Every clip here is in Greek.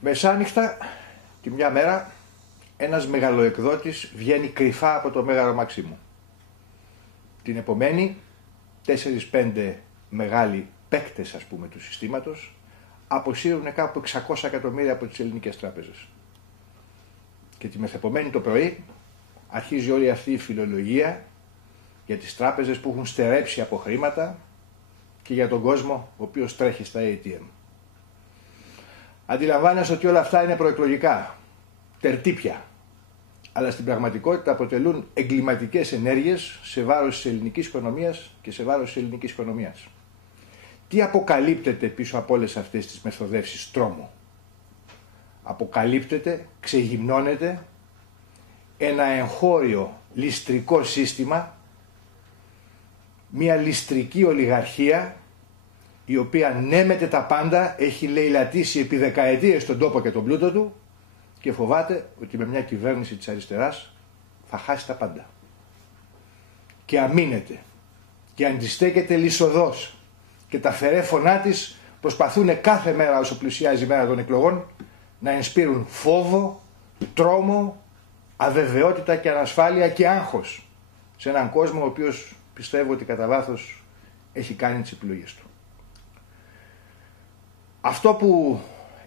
Μεσάνυχτα, τη μια μέρα, ένας μεγαλοεκδότης βγαίνει κρυφά από το Μέγαρο Μαξίμου. Την επομένη, 4-5 μεγάλοι παίκτες, ας πούμε, του συστήματος αποσύρουν κάπου 600 εκατομμύρια από τις ελληνικές τράπεζες. Και τη μεθεπομένη το πρωί αρχίζει όλη αυτή η φιλολογία για τις τράπεζες που έχουν στερέψει από χρήματα και για τον κόσμο ο οποίος τρέχει στα ATM. Αντιλαμβάνεσαι ότι όλα αυτά είναι προεκλογικά, τερτύπια, αλλά στην πραγματικότητα αποτελούν εγκληματικές ενέργειες σε βάρος της ελληνικής οικονομίας και σε βάρος της ελληνικής οικονομίας. Τι αποκαλύπτεται πίσω από όλες αυτές τις μεθοδεύσεις τρόμου? Αποκαλύπτεται, ξεγυμνώνεται ένα εγχώριο ληστρικό σύστημα, μια ληστρική ολιγαρχία η οποία νέμεται τα πάντα, έχει λαιλατήσει επί δεκαετίες τον τόπο και τον πλούτο του και φοβάται ότι με μια κυβέρνηση της αριστεράς θα χάσει τα πάντα. Και αμήνεται και αντιστέκεται λυσοδός και τα φερέφωνά της προσπαθούν κάθε μέρα όσο πλησιάζει η μέρα των εκλογών να ενспείρουν φόβο, τρόμο, αβεβαιότητα και ανασφάλεια και άγχος σε έναν κόσμο ο οποίος πιστεύω ότι κατά βάθος έχει κάνει τις επιλογές του. Αυτό που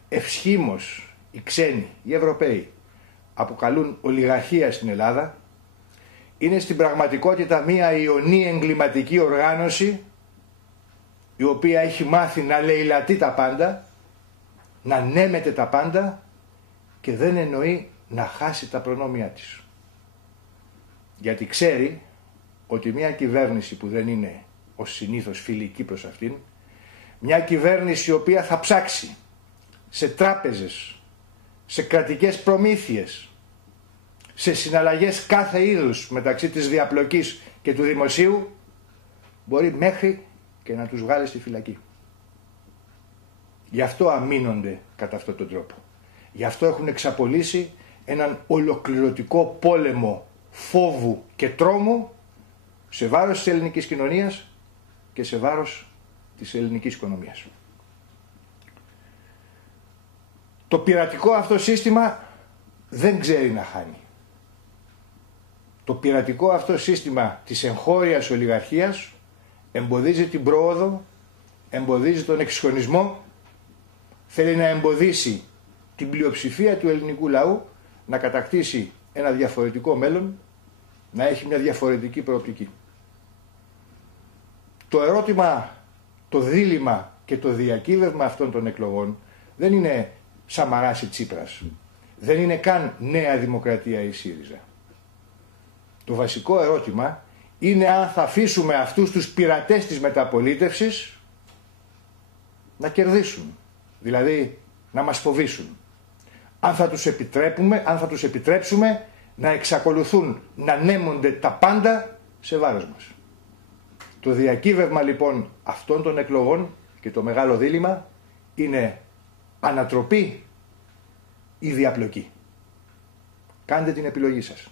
ευσχήμως οι ξένοι, οι Ευρωπαίοι αποκαλούν ολιγαρχία στην Ελλάδα είναι στην πραγματικότητα μία ιονή εγκληματική οργάνωση η οποία έχει μάθει να λαιλατεί τα πάντα, να νέμεται τα πάντα και δεν εννοεί να χάσει τα προνόμια της. Γιατί ξέρει ότι μια κυβέρνηση που δεν είναι ως συνήθως φιλική προς αυτήν, μια κυβέρνηση η οποία θα ψάξει σε τράπεζες, σε κρατικές προμήθειες, σε συναλλαγές κάθε είδους μεταξύ της διαπλοκής και του δημοσίου, μπορεί μέχρι και να τους βγάλει στη φυλακή. Γι' αυτό αμήνονται κατά αυτόν τον τρόπο. Γι' αυτό έχουν εξαπολύσει έναν ολοκληρωτικό πόλεμο φόβου και τρόμου σε βάρος της ελληνικής κοινωνίας και σε βάρος της ελληνικής οικονομίας. Το πειρατικό αυτό σύστημα δεν ξέρει να χάνει. Το πειρατικό αυτό σύστημα της εγχώριας ολιγαρχίας εμποδίζει την πρόοδο, εμποδίζει τον εξυγχρονισμό, θέλει να εμποδίσει την πλειοψηφία του ελληνικού λαού να κατακτήσει ένα διαφορετικό μέλλον, να έχει μια διαφορετική προοπτική. Το ερώτημα, το δίλημμα και το διακύβευμα αυτών των εκλογών δεν είναι Σαμαράς ή Τσίπρας. Δεν είναι καν Νέα Δημοκρατία ή ΣΥΡΙΖΑ. Το βασικό ερώτημα είναι αν θα αφήσουμε αυτούς τους πειρατές της μεταπολίτευσης να κερδίσουν. Δηλαδή να μας φοβήσουν. Αν θα τους επιτρέψουμε να εξακολουθούν να νέμονται τα πάντα σε βάρος μας. Το διακύβευμα λοιπόν αυτών των εκλογών και το μεγάλο δίλημμα είναι ανατροπή ή διαπλοκή. Κάντε την επιλογή σας.